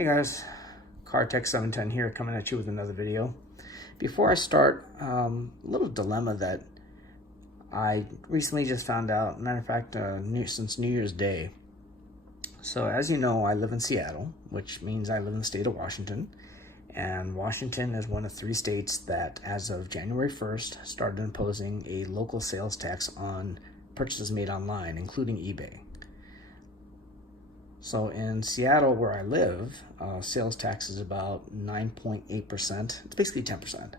Hey guys, Taxman 710 here, coming at you with another video. Before I start, a little dilemma that I recently just found out, matter of fact, since New Year's Day. So as you know, I live in Seattle, which means I live in the state of Washington. And Washington is one of 3 states that, as of January 1st, started imposing a local sales tax on purchases made online, including eBay. So in Seattle, where I live, sales tax is about 9.8%. It's basically 10%.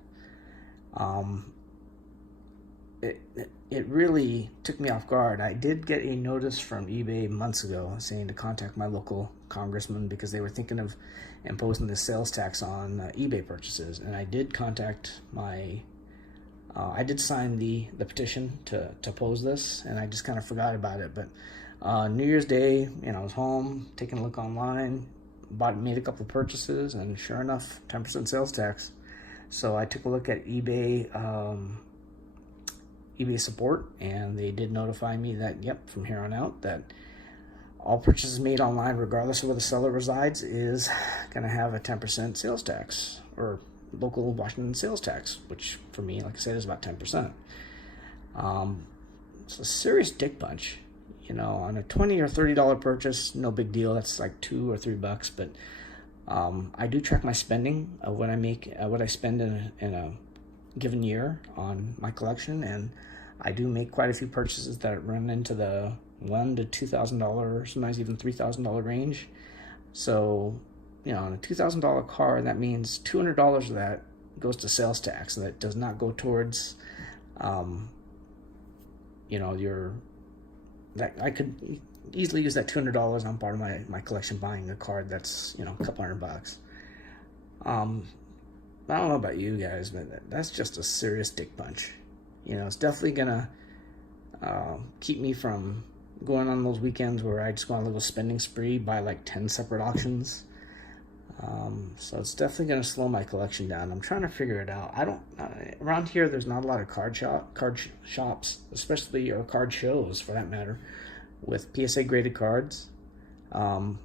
It really took me off guard. I did get a notice from eBay months ago saying to contact my local congressman because they were thinking of imposing this sales tax on eBay purchases. And I did contact I did sign the petition to oppose this, and I just kind of forgot about it. But New Year's Day, I was home, taking a look online, made a couple of purchases, and sure enough, 10% sales tax. So I took a look at eBay support, and they did notify me that, yep, from here on out, that all purchases made online, regardless of where the seller resides, is going to have a 10% sales tax, or local Washington sales tax, which for me, like I said, is about 10%. It's a serious dick punch. On a $20 or $30 purchase, no big deal. That's like $2 or $3. But I do track my spending of what I spend in a given year on my collection, and I do make quite a few purchases that run into the $1,000 to $2,000, sometimes even $3,000 range. So, on a $2,000 car, that means $200 of that goes to sales tax, and that does not go towards, that I could easily use that $200 on part of my collection buying a card that's, a couple $100. I don't know about you guys, but that's just a serious dick punch. It's definitely gonna keep me from going on those weekends where I just go on a little spending spree, buy like 10 separate auctions. So it's definitely gonna slow my collection down. I'm trying to figure it out. Around here, there's not a lot of card shops, especially, or card shows for that matter, with PSA graded cards. The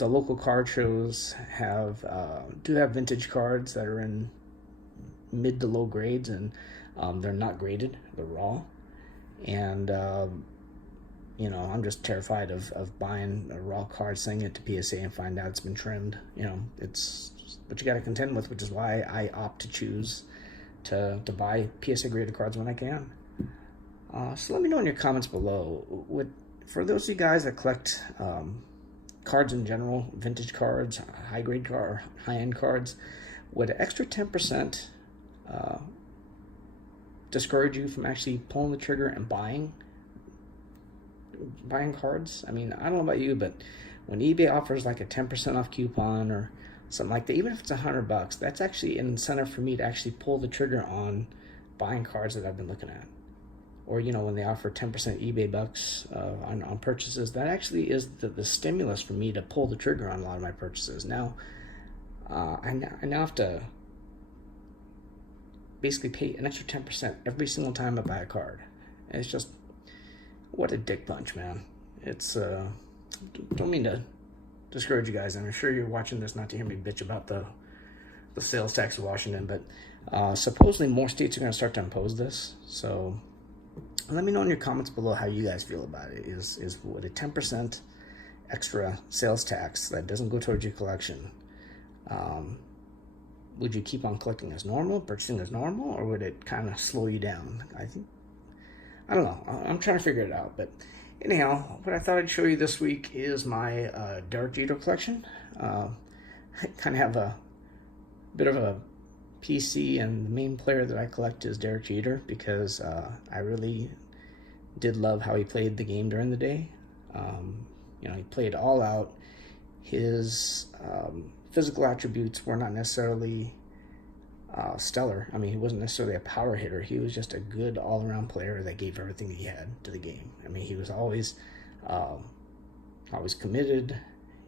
local card shows do have vintage cards that are in mid to low grades, and they're not graded, they're raw. And I'm just terrified of buying a raw card, sending it to PSA and find out it's been trimmed. It's what you got to contend with, which is why I opt to choose to buy PSA graded cards when I can. So let me know in your comments below. For those of you guys that collect cards in general, vintage cards, high-end cards, would an extra 10% discourage you from actually pulling the trigger and buying cards? I mean, I don't know about you, but when eBay offers like a 10% off coupon or something like that, even if it's $100, that's actually an incentive for me to actually pull the trigger on buying cards that I've been looking at. Or, when they offer 10% eBay bucks on purchases, that actually is the stimulus for me to pull the trigger on a lot of my purchases. Now, I now have to basically pay an extra 10% every single time I buy a card. And it's just, what a dick punch, man. It's, don't mean to discourage you guys, and I'm sure you're watching this not to hear me bitch about the sales tax of Washington, but supposedly more states are going to start to impose this. So let me know in your comments below how you guys feel about it. Is with a 10% extra sales tax that doesn't go towards your collection, would you keep on collecting as normal, purchasing as normal, or would it kind of slow you down? I don't know. I'm trying to figure it out. But anyhow, what I thought I'd show you this week is my Derek Jeter collection. I kind of have a bit of a PC, and the main player that I collect is Derek Jeter because I really did love how he played the game during the day. He played all out. His physical attributes were not necessarily stellar. I mean, he wasn't necessarily a power hitter. He was just a good all-around player that gave everything he had to the game. I mean, he was always committed.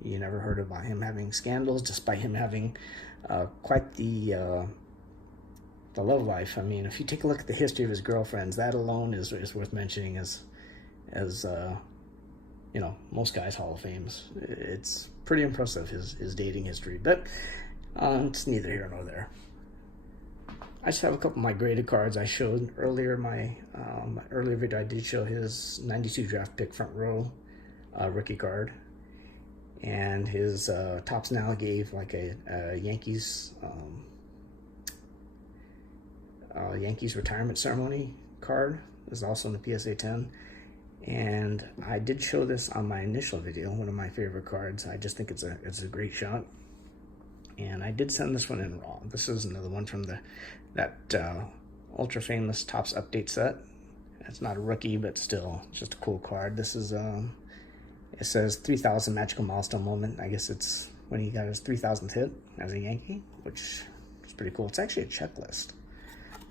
You never heard about him having scandals, despite him having quite the love life. I mean, if you take a look at the history of his girlfriends, that alone is worth mentioning as most guys' Hall of Fames. It's pretty impressive, his dating history, but it's neither here nor there. I just have a couple of my graded cards. I showed earlier my earlier video. I did show his 92 draft pick front row rookie card, and his Topps now gave like a Yankees Yankees retirement ceremony card. Is also in the PSA 10, and I did show this on my initial video. One of my favorite cards. I just think it's a great shot. And I did send this one in raw. This is another one from that ultra famous Topps update set. It's not a rookie, but still, it's just a cool card. This is it says 3,000 magical milestone moment. I guess it's when he got his 3,000th hit as a Yankee, which is pretty cool. It's actually a checklist,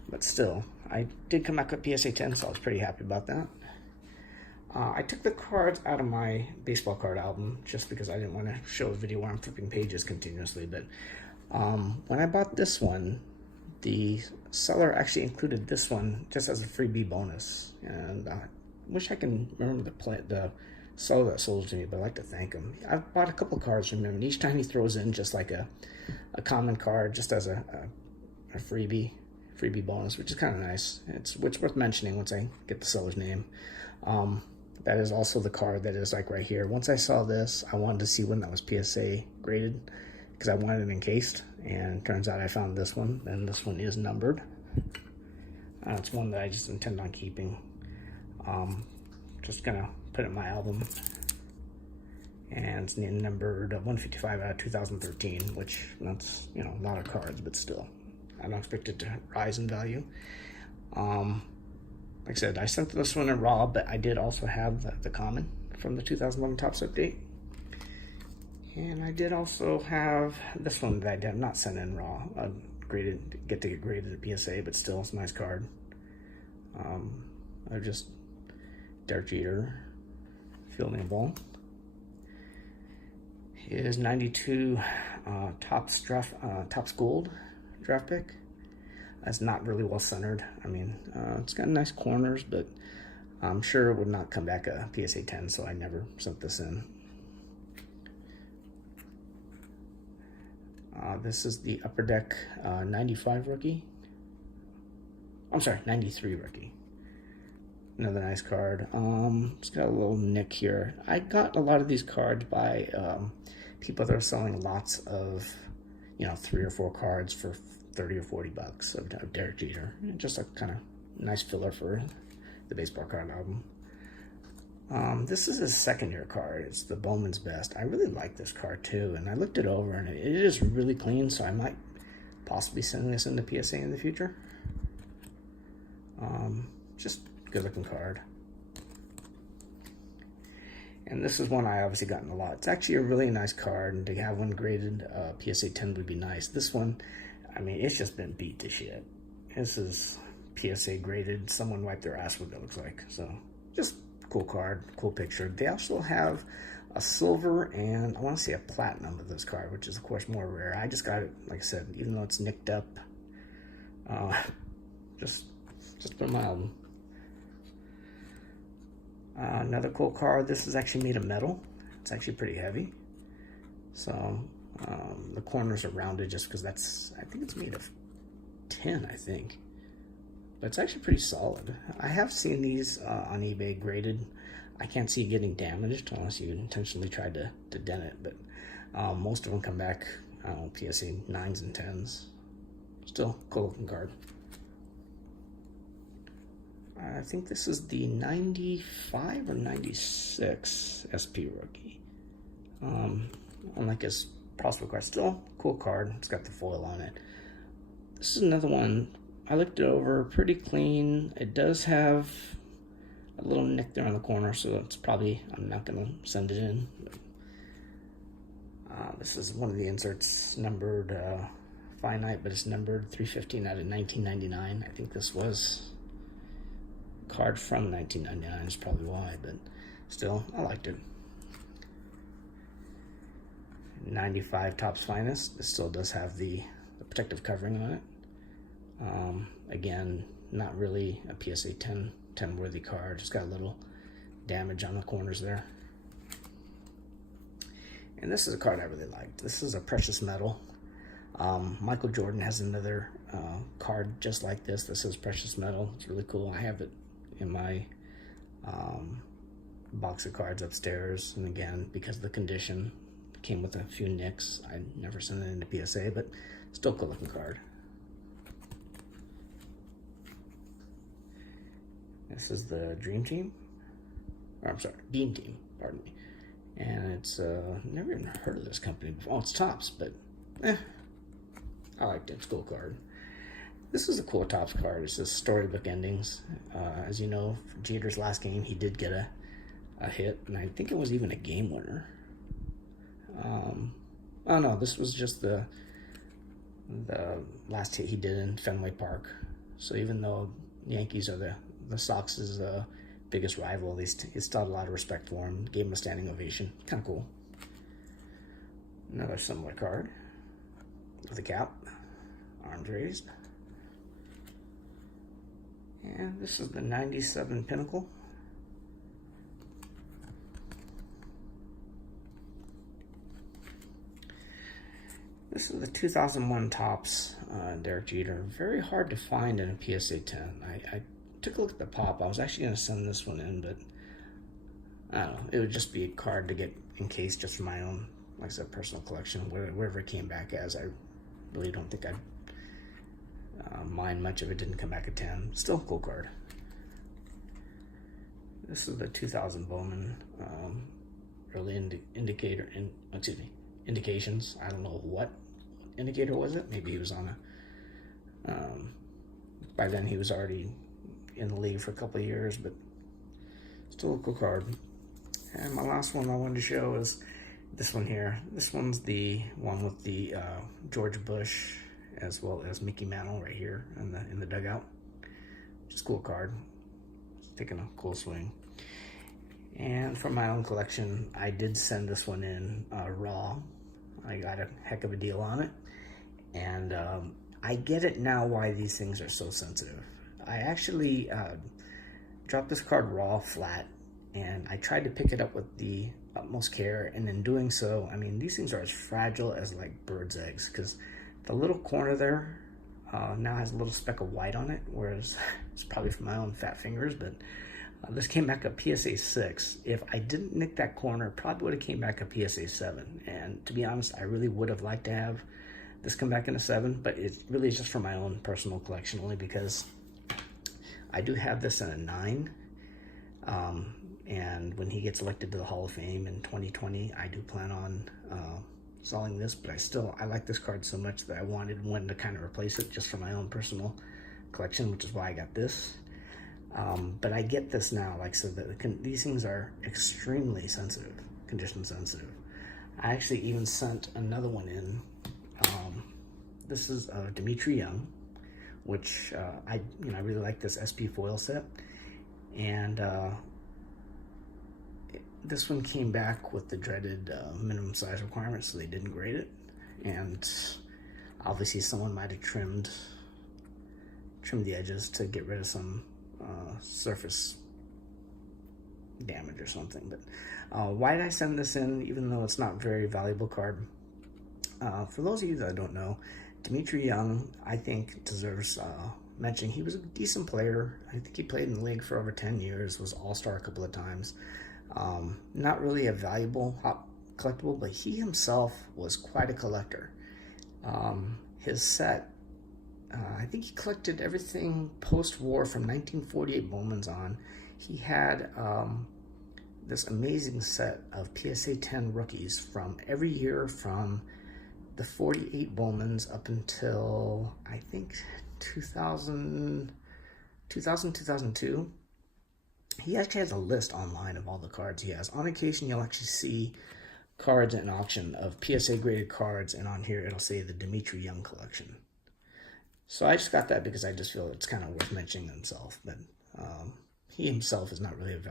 but still, I did come back with PSA 10, so I was pretty happy about that. I took the cards out of my baseball card album just because I didn't want to show a video where I'm flipping pages continuously. But when I bought this one, the seller actually included this one just as a freebie bonus. And I wish I can remember the seller that sold it to me, but I'd like to thank him. I've bought a couple of cards from him, and each time he throws in just like a common card just as a freebie bonus, which is kind of nice. It's worth mentioning once I get the seller's name. That is also the card that is like right here. Once I saw this, I wanted to see when that was PSA graded because I wanted it encased, and turns out I found this one, and this one is numbered. It's one that I just intend on keeping. Just gonna put it in my album, and it's numbered 155 out of 2013, which that's, you know, a lot of cards, but still, I don't expect it to rise in value. Like I said, I sent this one in raw, but I did also have the common from the 2011 Topps update. And I did also have this one that I did not send in raw. Get graded at PSA, but still, it's a nice card. I just Derek Jeter fielding a ball. His 92 Topps Gold draft pick. It's not really well centered. I mean, it's got nice corners, but I'm sure it would not come back a PSA 10, so I never sent this in. This is the Upper Deck 95 rookie. I'm sorry, 93 rookie. Another nice card. It's got a little nick here. I got a lot of these cards by people that are selling lots of, you know, 3 or 4 cards for 30 or 40 bucks of Derek Jeter. Just a kind of nice filler for the baseball card album. This is his second-year card. It's the Bowman's Best. I really like this card too, and I looked it over, and it is really clean, so I might possibly send this into PSA in the future. Just good-looking card. And this is one I obviously gotten a lot. It's actually a really nice card, and to have one graded PSA 10 would be nice. This one, I mean, it's just been beat to shit. This is PSA graded. Someone wiped their ass with it, looks like. So, just cool card, cool picture. They also have a silver and I want to say a platinum of this card, which is, of course, more rare. I just got it, like I said, even though it's nicked up. Just put my album. Another cool card. This is actually made of metal. It's actually pretty heavy. So, the corners are rounded just because I think it's made of tin, I think. But it's actually pretty solid. I have seen these on eBay graded. I can't see it getting damaged unless you intentionally tried to dent it. But most of them come back, I don't know, PSA 9s and 10s. Still, cool looking card. I think this is the 95 or 96 SP rookie. Unlike his prospect card, still cool card. It's got the foil on it. This is another one. I looked it over, pretty clean. It does have a little nick there on the corner, so it's probably, I'm not gonna send it in. But, this is one of the inserts numbered finite, but it's numbered 315 out of 1999. I think this was a card from 1999, is probably why, but still, I liked it. 95 Topps Finest. This still does have the protective covering on it. Again, not really a PSA 10 worthy card. Just got a little damage on the corners there. And this is a card I really liked. This is a precious metal. Michael Jordan has another card just like this. This is precious metal. It's really cool. I have it in my box of cards upstairs. And again, because of the condition, came with a few nicks. I never sent it into PSA, but still cool looking card. This is the Dream Team. Or, I'm sorry, Beam Team, pardon me. And it's, never even heard of this company before. Oh, it's Topps, but, I liked it. It's a cool card. This is a cool Topps card. It's just storybook endings. As you know, for Jeter's last game, he did get a hit, and I think it was even a game winner. Oh no, this was just the last hit he did in Fenway Park. So even though the Yankees are the Sox's biggest rival, he still had a lot of respect for him. Gave him a standing ovation. Kind of cool. Another similar card with a Capt, arms raised. And this is the 97 Pinnacle. This is the 2001 Topps Derek Jeter. Very hard to find in a PSA 10. I took a look at the pop. I was actually going to send this one in, but I don't know. It would just be a card to get encased just for my own, like I said, personal collection. Wherever it came back as, I really don't think I'd mind much if it didn't come back at 10. Still a cool card. This is the 2000 Bowman early indications. I don't know what indicator was it. Maybe he was on a by then he was already in the league for a couple of years, but still a cool card. And my last one I wanted to show is this one here. This one's the one with the George Bush as well as Mickey Mantle right here in the dugout. Just a cool card. It's taking a cool swing. And for my own collection, I did send this one in raw. I got a heck of a deal on it. And I get it now why these things are so sensitive. I actually dropped this card raw flat, and I tried to pick it up with the utmost care. And in doing so, I mean, these things are as fragile as like bird's eggs, because the little corner there now has a little speck of white on it, whereas it's probably from my own fat fingers, but this came back a PSA 6. If I didn't nick that corner, probably would have came back a PSA 7. And to be honest, I really would have liked to have this come back in a 7, but it really is just for my own personal collection, only because I do have this in a 9. And when he gets elected to the Hall of Fame in 2020, I do plan on selling this, but I like this card so much that I wanted one to kind of replace it just for my own personal collection, which is why I got this. But I get this now, like, so that these things are extremely sensitive, condition sensitive. I actually even sent another one in. This is Dimitri Young, which I really like this SP foil set, and this one came back with the dreaded minimum size requirement, so they didn't grade it, and obviously someone might have trimmed the edges to get rid of some surface damage or something. But why did I send this in, even though it's not a very valuable card? For those of you that don't know, Dimitri Young, I think, deserves mentioning. He was a decent player. I think he played in the league for over 10 years, was all-star a couple of times. Not really a valuable collectible, but he himself was quite a collector. His set, I think he collected everything post-war from 1948 Bowman's on. He had this amazing set of PSA 10 rookies from every year from the 48 Bowmans up until, I think, 2002. He actually has a list online of all the cards he has. On occasion, you'll actually see cards at an auction of PSA graded cards, and on here it'll say the Dimitri Young collection. So I just got that because I just feel it's kind of worth mentioning himself. But he himself is not really a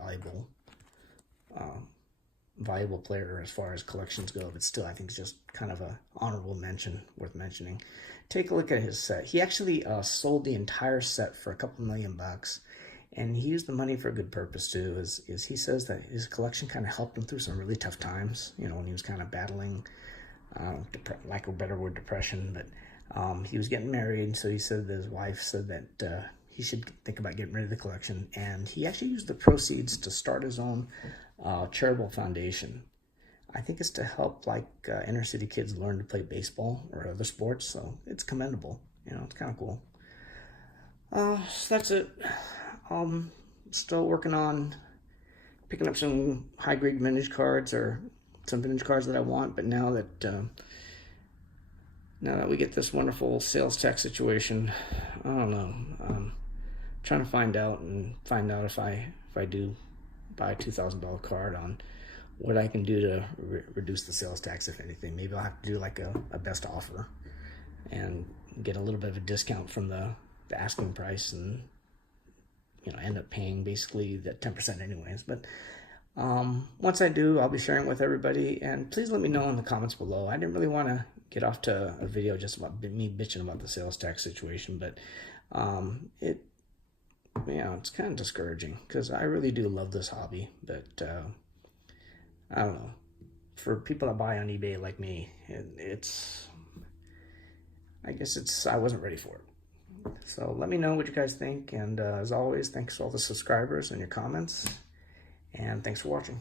valuable player as far as collections go, but still I think it's just kind of a honorable mention, worth mentioning. Take a look at his set. He actually sold the entire set for a couple $1 million, And he used the money for a good purpose too. Is he says that his collection kind of helped him through some really tough times, you know, when he was kind of battling, lack of a better word, depression. But he was getting married, so he said that his wife said that he should think about getting rid of the collection. And he actually used the proceeds to start his own charitable foundation. I think it's to help like inner city kids learn to play baseball or other sports. So it's commendable. You know, it's kind of cool. So that's it. Still working on picking up some high grade vintage cards or some vintage cards that I want. But now that we get this wonderful sales tax situation, I don't know. Trying to find out if I do buy a $2,000 card, on what I can do to reduce the sales tax, if anything. Maybe I'll have to do like a best offer and get a little bit of a discount from the asking price, and you know, end up paying basically the 10% anyways. But once I do, I'll be sharing with everybody, and please let me know in the comments below. I didn't really want to get off to a video just about me bitching about the sales tax situation, but it's kind of discouraging because I really do love this hobby. But I don't know, for people that buy on eBay like me, I wasn't ready for it. So let me know what you guys think, and as always, thanks to all the subscribers and your comments, and thanks for watching.